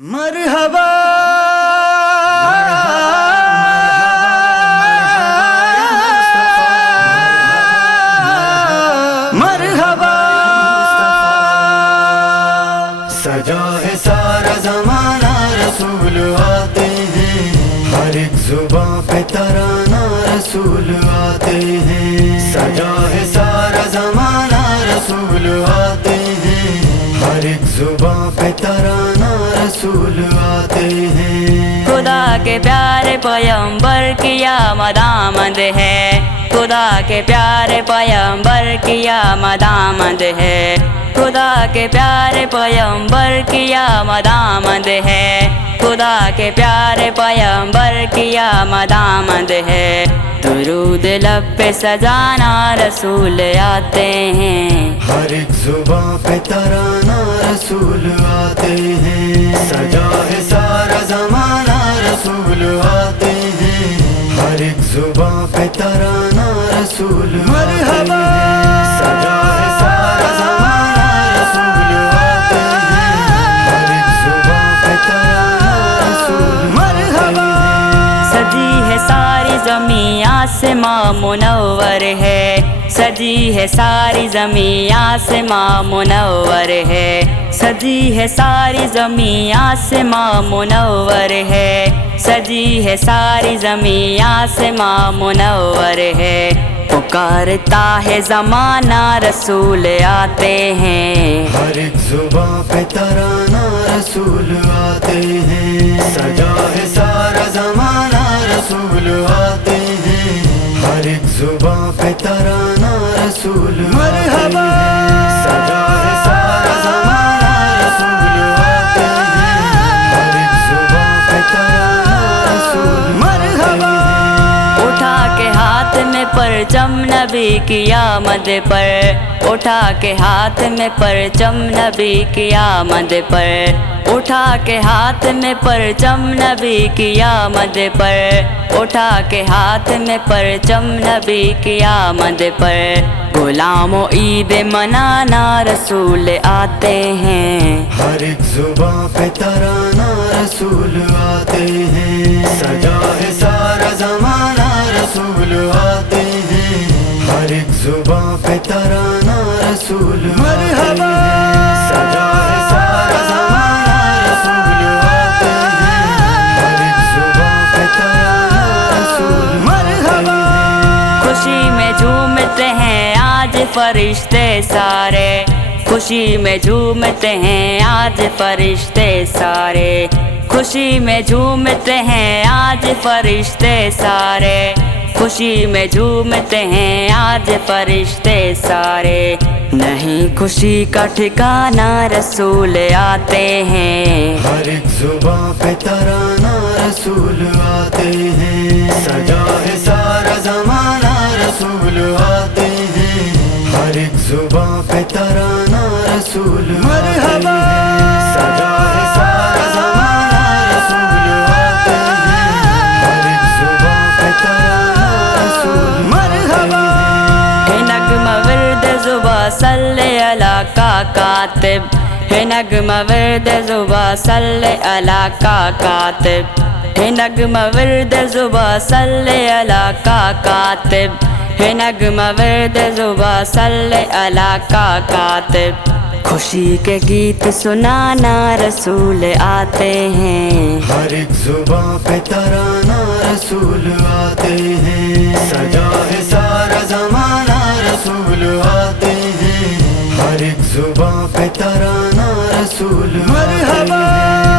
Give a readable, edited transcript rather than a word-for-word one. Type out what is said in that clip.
مرحبا مرحبا سجا ہے سارا زمانہ رسول آتے ہیں، ہر ایک زباں پہ ترانہ رسول آتے ہیں۔ سجا ہے سارا زمانہ رسول آتے ہیں، ہر ایک زباں پہ ترانہ رسول آتے ہیں۔ خدا کے پیارے پیغمبر کی آمد آمد ہے، خدا کے پیارے پیغمبر کی آمد آمد ہے، خدا کے پیارے پیغمبر کی آمد آمد ہے، خدا کے پیارے پیغمبر کی آمد آمد ہے۔ درود لب پہ سجانا رسول آتے ہیں، ہر ایک زباں پہ ترانہ رسول آتے ہیں۔ سجا ہے سارا زمانہ رسول آتے ہیں، ہر ایک زباں پہ ترانہ رسول آتے ہیں۔ سجا ہے سارا زمانہ رسول آتے ہیں، ہر ایک زباں پہ ترانہ رسول آتے ہیں۔ سجی ہے ساری زمین آسماں منور ہے، سجی ہے ساری زمین آسماں منور ہے، سجی ہے ساری زمین آسماں منور ہے، سجی ہے ساری زمین آسماں منور ہے۔ پکارتا ہے زمانہ رسول آتے ہیں، ہر ایک زباں پہ ترانہ رسول آتے ہیں۔ سجا ہے سارا زمانہ رسول آتے ہیں، ہر ایک زباں پہ ترانہ رسول آتے ہیں۔ سجا ہے سارا زمانہ رسول آتے ہیں، ہر ایک زباں پہ ترانہ رسول آتے ہیں۔ اٹھا کے ہاتھ میں پرچم نبی کی آمد پر، اٹھا کے ہاتھ میں پرچم نبی کی آمد پر، اٹھا کے ہاتھ میں پرچم نبی کی آمد پر، اٹھا کے ہاتھ میں پرچم نبی کی آمد پر۔ غلاموں عید منانا رسول آتے ہیں، ہر ایک زباں پہ ترانہ رسول آتے ہیں۔ سجا ہے سارا زمانہ رسول آتے ہیں، ہر ایک زباں پہ ترانہ رسول آتے ہیں۔ سجا ہے سارا زمانہ رسول آتے ہیں، ہر ایک زباں پہ ترانہ رسول آتے ہیں۔ خوشی میں جھومتے ہیں آج فرشتے سارے، خوشی میں جھومتے ہیں آج فرشتے سارے، خوشی میں جھومتے ہیں آج فرشتے سارے، خوشی میں جھومتے ہیں آج فرشتے سارے۔ نہیں خوشی کا ٹھکانہ رسول آتے ہیں، ہر ایک زباں پہ ترانہ رسول آتے ہیں۔ سجا ہے سارا زمانہ رسول آتے ہیں، ہر ایک زباں پہ ترانہ رسول آتے ہیں۔ سجا ہے سارا زمانہ رسول آتے ہیں، ہر ایک زباں پہ ترانہ رسول آتے ہیں۔ ہے نغمہ ورد زباں صلی اللہ کا کاتب، ہے نغمہ ورد زباں صلی اللہ کا کاتب، ہے نغمہ ورد زباں صلی اللہ کا کاتب، ہے نغمہ ورد زباں صلی اللہ کا کاتب۔ خوشی کے گیت سنانا رسول آتے ہیں، ہر ایک زباں پہ ترانہ رسول آتے ہیں۔ سجا ہے سارا زمانہ رسول آتے ہیں، ہر ایک زباں پہ ترانہ رسول آتے ہیں۔